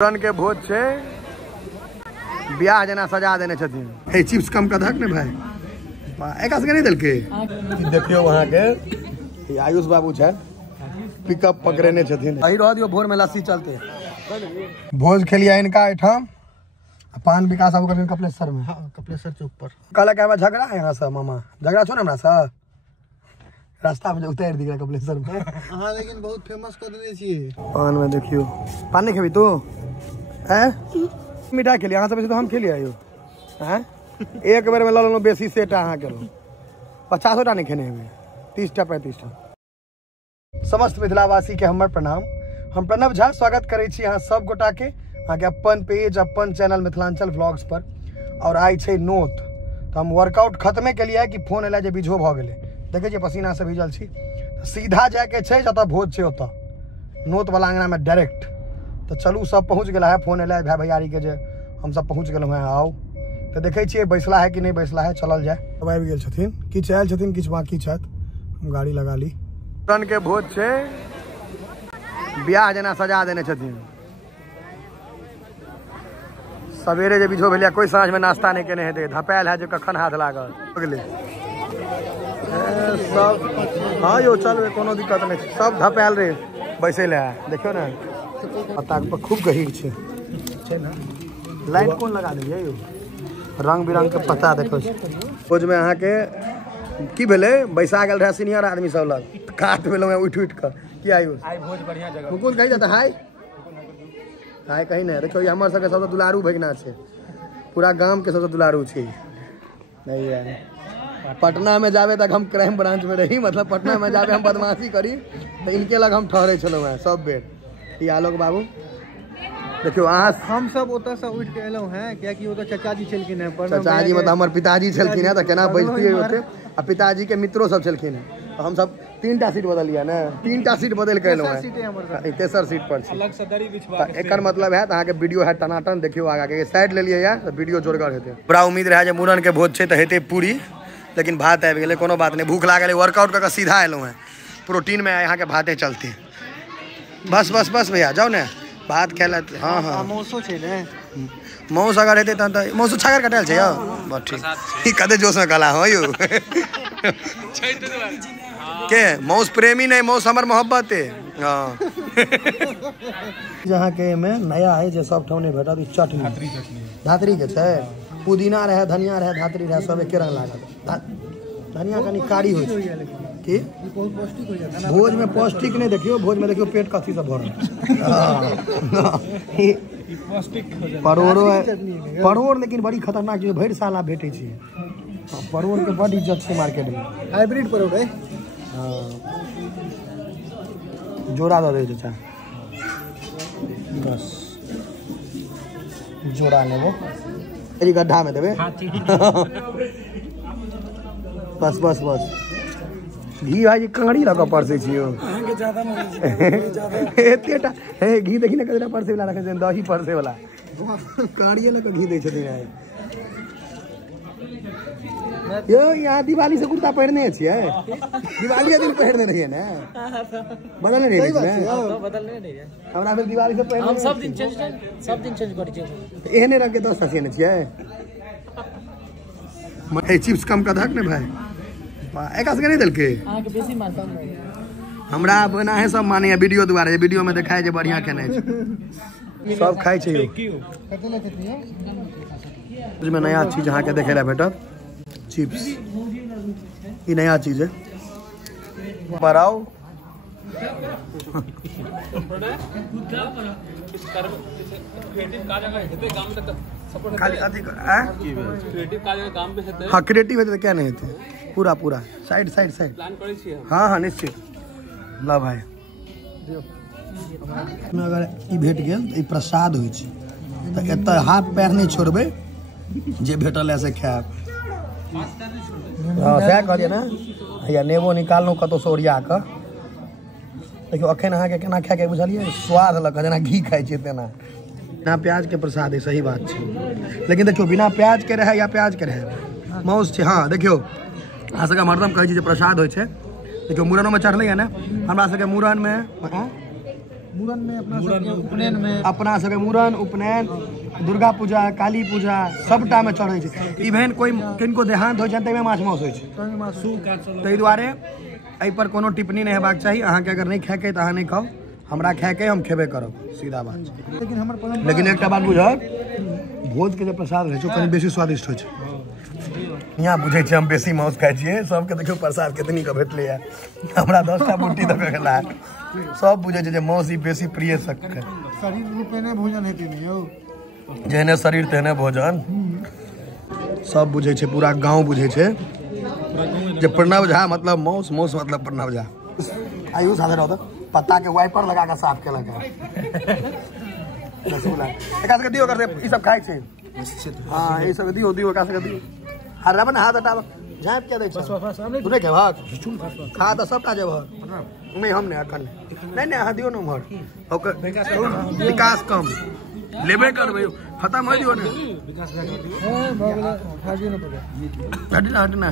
मूड़न के भोज से ब्याह जना सजा देने छथिन। हे चिप्स कम कदहक ने भाई एक नहीं दिल के देखियो वहाँ के आयुष बाबू छे पिकअप पकड़ने छथिन। अही रह दियो भोर में लस्सी चलते भोज खेलिया इनका एठाम पान विकास बाबू कर कपिलेश्वर में। हाँ, कपिलेश्वर चौक पर कल क्या झगड़ा है यहाँ से मामा झगड़ा छो ना हमरा रास्ता में उतर दिख रहा कपिलेश्वर में। हाँ लेकिन बहुत फेमस कर देने चाहिए पान में। देखियो पान नहीं खेबी तू हैं मिठाई खेलिए यहाँ से तो हम खेलिए आयो हैं एक बेर में लो बेसी सेटा अहाँ के 50 नहीं खेने में 30 35 समस्त मिथिलावासी के हमर प्रणाम। हम प्रणव झा स्वागत करे छी यहाँ सब गोटा के अहाँ के अपन पेज अपन चैनल मिथिलांचल व्लॉग्स पर। और आई छे नोत तो हम वर्कआउट खत्मे के लिए कि फोन एला जे बीझो भ गेले देखे छी पसीना से भीजल छी सीधा जाके छे जत भोज छे ओत नोत वाला अंगना में डायरेक्ट। तो चलू सब पहुँच गया है फोन एला भाई भैयारी के जे हम सब पहुँच गए हैं आओ तो देखे छे बैसला है कि नहीं बैसला है चलल जाए। अब आबि गेल छथिन किछ आयल छथिन किछ बाकी छथि हम गाड़ी लगा ली। मूड़न के भोज से ब्याह जना सजा देने छथिन। सवेरे जे बिझो भेलिया कोई साँझ में नाश्ता नहीं केने हेतै धपायल है जो कखन हाथ लागल हो गेलै सब। हाँ यो चल कोनो दिक्कत नहीं सब धपायल रे बैसे ले देखियो ना पत्ता पर खूब गहीर छे ना लाइट कौन लगा दिए यो रंग बिरंग के पत्ता देखो। भोज में अहाँ के की भेले बैसा गेल रहे सीनियर आदमी सब लग काट भेलो उठ कर की आयुष आई भोज बढ़िया जगह मुकुल कहि जाता हाय हाय कहीं नहीं देखो ये हमर सबके सबसे दुलारू भगना छे पूरा गांव के सबसे दुलारू छे। नहीं यार पटना में जावे तक हम क्राइम ब्रांच में रही मतलब पटना में जावे हम बदमाशी करी तो इनके लग हम ठहरे छलो हैं सब बेर। ये आलोक बाबू देखियो अहाँ हम सब ओत से उठ के एलो हैं क्या कि ओत चाचाजी छलखिन है चाचाजी मतलब हमर पिताजी छलखिन है तो केना बैठतिए होते आ पिताजी के मित्रों सब छलखिन है तो हम सब 3टा सीट बदल लिया ना 3टा सीट बदल के एलो हैं तेसर सीट पर अलग से दरी बिछवा एकर मतलब है अहाँ के वीडियो है टनाटन देखियो आगा के साइड ले लिए यार वीडियो जोरगर हेते। बड़ा उम्मीद रहे जे मूड़न के भोज छे त हेते पूरी लेकिन भात आबि गेलै कोनो बात नहीं भूख लागल वर्कआउट करके सीधा एलो हैं प्रोटीन में यहाँ के भाते चलते बस बस बस भैया जाओ ना भात खेल। हाँ हाँ मौसो छे ने मौस अगर हेते तहन त मौस छागर कटाल छे यो बस ठीक ई कदे जोश में कला हो यो के मौस प्रेमी नहीं मौस हमर मोहब्बत है। हाँ जहाँ के में नया है जे सब ठौने भेटत चटनी धातरी के छे पुदीना रहे धनिया रहे धातरी रहे सब एके रंग लागत धनिया कनी कारी हो कि बहुत पौष्टिक हो जाता है भोज में पौष्टिक नहीं देखियो भोज में देखियो पेट कथी से भरल पौष्टिक हो जाता परोड़ लेकिन बड़ी खतरनाक चीज भरि साल भेटे छै परोड़ के बड़ इज्जत छै मार्केट में हाइब्रिड परोड़ है। हाँ जोड़ा दे दे चाचा बस जोड़ा लेबो एरी गड्ढा में देबे बस बस बस घी भाई कांगड़ी लगा परसे छियो ज्यादा एतेटा हे घी देखि न कतरा परसे वाला रखे छै दही परसे वाला कांगड़िए लगा घी दै छथिन आइ यो यहाँ दिवाली से कुर्ता पहनने छिए दिवाली दिन पहनने रहिए ना बदलने रहिए बदलने नहीं है हमरा फिर दिवाली से पहले हम सब दिन चेंज करै छियै एहने रंग के 10 हसीने छिए हे चिप्स कम कदहक ने भाई एक नहीं दिल के अहाँ के बेसी मानता हमरा बना है सब माने वीडियो द्वारा वीडियो में दिखाए जे बढ़िया खेने छै सब खाइ छै में नया चीज अहाँ के देखे ला भेटत चिप्स ये नया चीज है बढ़ाओ खाली अधिक हाँ क्रिएटिव है क्या नहीं है पूरा पूरा साइड साइड साइड हाँ हाँ निश्चित ला भाई अगर ई भेट गेल ई प्रसाद होइ छै त एत हाथ पैर नहीं छोड़बै जे भेटल है से खायब। हाँ सएह कहलिए ना या नेबो निकाललहुँ कतौ से ओरिया कऽ देखियो अखन अहाँके केना खाए के बुझलिए स्वाद लग जेना घी खाइ छियै तेना बिना प्याज के प्रसाद है सही बात छै लेकिन देखियो बिना प्याज के रहे या प्याज के रहे मौस छै। हाँ देखियो अहाँ सबके हरदम कहै छी जे प्रसाद होइ छै देखियो मूड़नों में चढ़लै है ना हमरा सबके मूड़न में मूरन में अपना सबके उपनयन में अपना सबके मूरन उपनयन दुर्गा पूजा काली पूजा सबटा में चढ़ै छै। इवेन कोई किनको देहांत होइ छै तैमे माछ मौस होइ छै। ताहि दुआरे एहि पर कोनो टिप्पणी नहीं हेबाक चाही। अहाँके अगर नहीं खाएके तऽ अहाँ नहीं खाओ, हमरा खाएके हम खेबे करब, सीधा बात। लेकिन एकटा बात बुझब, भोज के जे प्रसाद रहै छै कनि बेसी स्वादिष्ट होइ छै। यहाँ बुझे हम बेसी मांस खाई छियै, सबके देखियो प्रसाद कितनी का भेटले है, हमरा 10टा बोटी दऽ के गेला। सब बुझे छै जे मांस ई बेसी प्रिय सबके। शरीर रूपे ने भोजन हेतै नहीं यौ, जेहने शरीर तेहने भोजन। सब बुझे छै, पूरा गांव बुझे छै जे प्रणव झा मतलब मांस, मांस मतलब प्रणव झा। आयुष हाजिर होता पत्ता के वाइपर लगा के साफ केलक है। रसगुल्ला एकरा सबके दियो, कर ई सब खाइ छै। हां ई सब दियो दियो, एकरा सबके दियो। हरबन हाथ हटाब, झाँप के दै छै। तू नहीं खेबहक, खा तऽ सबटा जेबहक। नहीं हम नहीं अखन नहीं नहीं अहाँ दियो न उम्हर। ओकर विकास कम लेबे करबै, खत्म हो दियो ने। हटना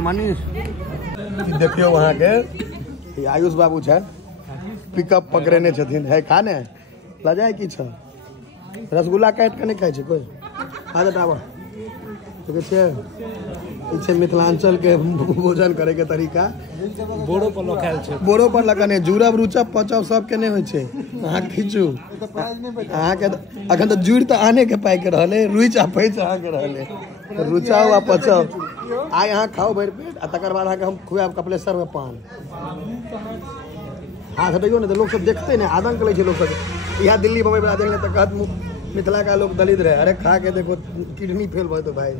मनीष देखियो वहाँ के आयुष बाबू छै, पिकअप पकड़ेने छथिन। है खाने लजाए की छ, रसगुल्ला काट के नहीं खाई छै कोई। आदत आब छै मिथिलांचल के भोजन करे के तरीका। बोरो पर लखायल छै, बोरो पर लगने जुड़ब रुचब पचब सब के नहीं होइ छै। अहाँ खींचू, अहाँ के अखन तऽ जुड़ तऽ आने के पाइ के रहले, रुचि आ पैच अहाँ के रहले। रुचाओ आ पचब आइ अहाँ खाओ भरि पेट, आ तकर बाद अहाँके हम खुआब कपिलेश्वर में पान। हाथ हटैयो ने तो लोग सब देखते ने, आदंक ले छै लोग सब। यहाँ दिल्ली बम्बई में देखने तो कहत मिथिला का लोग दलित रहे, अरे खा के देखो किडनी फेल भयो तो भाई।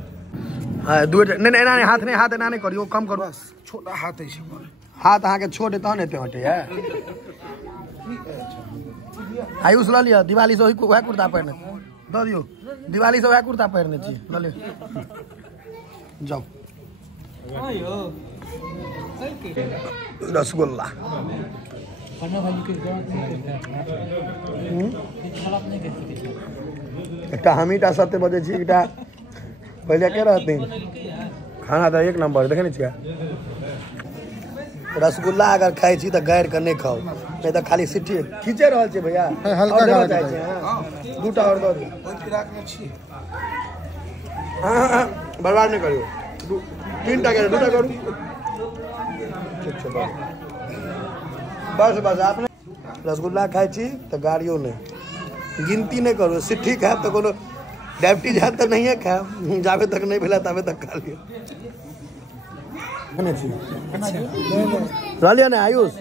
हाँ दू नहीं नहीं हाथ नहीं, हाथ एना नहीं करियो, कम करो। छोटा हाथ है, हाथ अहाँ के छोट है तहन एते हटे है। आयुष ल लिया, दिवाली से वह कुर्ता पहिरने दऽ दियो, दिवाली से वह कुर्ता पहिरने छी, ल लियो जाओ। रसगुल्ला एकटा हमीटा सत्य बजे छी, एकटा पहले के रहथिन खाना तो एक नंबर देखे नहीं छियै। रसगुल्ला अगर खाई छी तो गाड़ के नहीं खाओ, नहीं तो खाली सिटी खींचे रहल छै भैया। हल्का दूटा और दऽ दियौ, बर्बाद नहीं करियो। 3टा के 2टा करू, ठीक छै बस बस। आपने रसगुल्ला खाई छी तो गाड़ियों नहीं, गिनती नहीं करो। सिट्ठी खाब तो कोनो डायबिटीज है तो नहीं है खाब, जाबे तक नहीं भेला तबे तक खा लियो। ल लिया ना आयुष,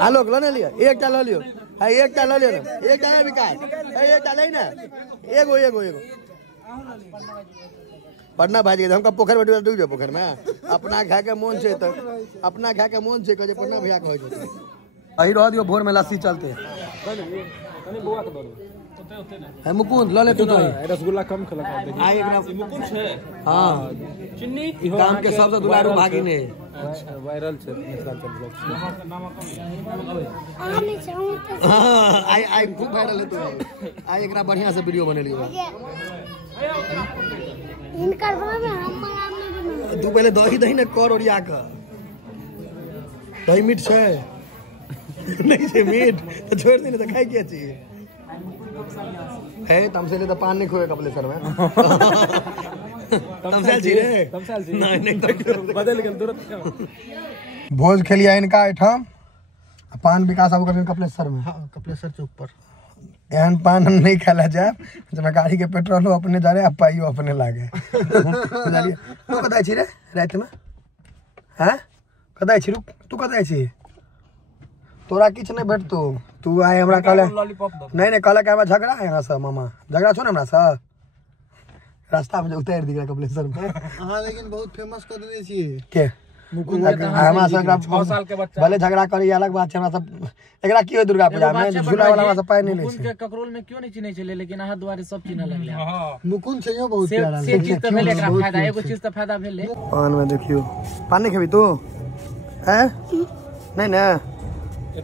आलोक ल लिया, एकटा ल लियो, एकटा ल लियो ना, एकटा है विकास, एकटा ले ना, एगो एगो एगो। पढ़ना भाजी हमका पोखर में डूब जाओ, पोखर में अपना खा के मन छै तो अपना खा के मन छै जे पढ़ना भैया कह छै। अही रह दियो, भोर में लस्सी चलते है। मुकुंद ल ले तू तो रसगुल्ला कम खलक आई एकरा मुकुंद छै। हां चिन्नी काम के सबसे दुलारू भागिन है। अच्छा वायरल छै मिथिलांचल ब्लॉग। हां आई खूब वायरल है। तू आई एकरा बढ़िया से वीडियो बनेलियो। इनकर में हम बना। तू पहले दही दही ने कर ओरिया के। दही मीठ छै नहीं छै मीठ तो छोड़ दे, तो खाई के चाहिए है। तमसेले तो पान नहीं खोए कपिलेश्वर में। तमसेल छी रे, तमसेल छी नहीं नहीं बदल गेल तुरंत। भोज खेलिया इनका एठाम, पान विकास आबू कर कपिलेश्वर में। हां कपिलेश्वर चौक पर एहन पान नहीं खाला जाए जब गाड़ी के पेट्रोल अपने जा रहे, पाइयो अपने लागे। तू कतय छी रे रात में? हैं कतय छी? रुक तू कतय छी? तोरा किछ नहीं भेटतो। तू आए हमरा कहले नहीं नहीं कहले हमरा झगड़ा है यहाँ से। मामा झगड़ा छो ना हमरा से, रास्ता में उतार दी कपिलेश्वर में। हां लेकिन बहुत फेमस कर देने छी के हमरा से 6 साल के बच्चा भले झगड़ा करी अलग बात छै। हमरा सब एकरा की होय दुर्गा पूजा में झूला वाला हमरा से पाई नहीं ले छै। ककरोल में क्यों नहीं चिन्है छले, लेकिन अहाँ दुआरे सब चिन्ह लगले। हां मुकुंद छै यो बहुत प्यारा से चीज त भेले, एकरा फायदा एगो चीज त फायदा भेले। पान में देखियो, पान नहीं खेबी तू हैं? नहीं ना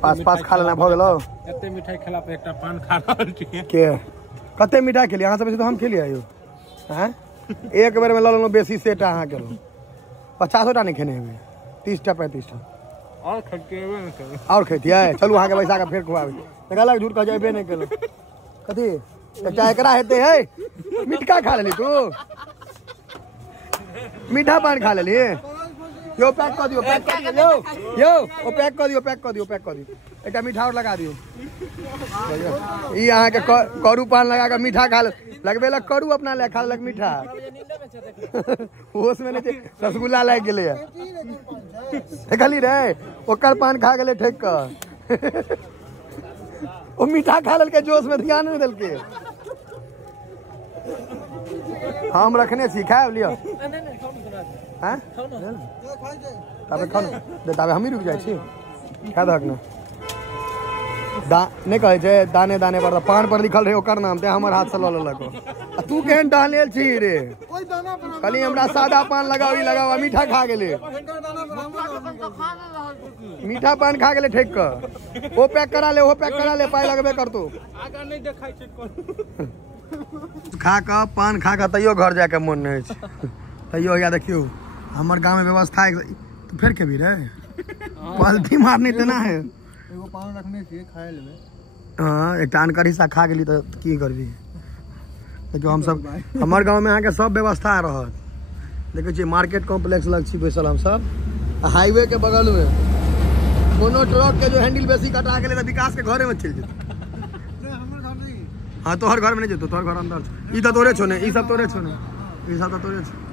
पास पास खा लेना भ गेलो। एते मिठाई खेला पे एकटा पान खा रहल छी के कते मिठाई खेली अहाँ सब? तो हम खेलिए आयो हैं, एक बेर में ल लेलो बेसी सेट अहाँ के 50टा नहीं खेने हेबे, 30टा 35टा और खट्टे और खेतिया चलू अहाँ के पैसा का फेर खुआबे कहलक झूठ कह जेबे नहीं केलक कथी चाचा एकरा हेते है मीठा खा लेली तू मीठा पान खा लेली यो पैक कर दियो यो ओ पैक कर दियो एकटा मीठा और लगा दियो ई अहाँ के करू पान लगा के मीठा खा लगबे लग करू अपना ले खा लग मीठा होश में नहीं रसगुल्ला लाग गेले देखली रे ओकर पान खा गेले ठेक कर ओ मीठा खा ललके जोश में ध्यान नहीं देलके हम रखने छी खाए लियो हैं तबे खाओ दे तबे हम ही रुक जाय छी खा दहक ना नहीं कहे छे दाने दाने पर पान पर लिखल रहे ओकर नाम ते हमर हाथ से ल लेलक आ तू केहन डालेल छी रे खाली हमरा सादा पान लगाओ ई लगाओ मीठा खा गेले मीठा पान खा गेले ठेक कर ओ पैक करा ले पाई लगबे करतो आगा नहीं देखाई छै खा का पान खा का तैयो घर जाके मन नहीं छै तैयो या देखियो हमर गांव में व्यवस्था है तो फिर के भी रे पलटी मारने तना है एगो पान रखने छी खाए लेबे हां एक टान कर हिस्सा खा गेली त की करबी देखियो हम सब हमर गांव में आके सब व्यवस्था रहत देखै छी मार्केट कॉम्प्लेक्स लग छी बैसल हम सब हाईवे के बगल में कोनो ट्रक के जो हैंडल बेसी कटा गेले त विकास के घरे में चल जेत हमर घर नहीं हां तोहर घर में नहीं जेतो तोहर घर अंदर छ ई त तोरे छो ने ई सब तोरे छो ने ई सब त तोरे छ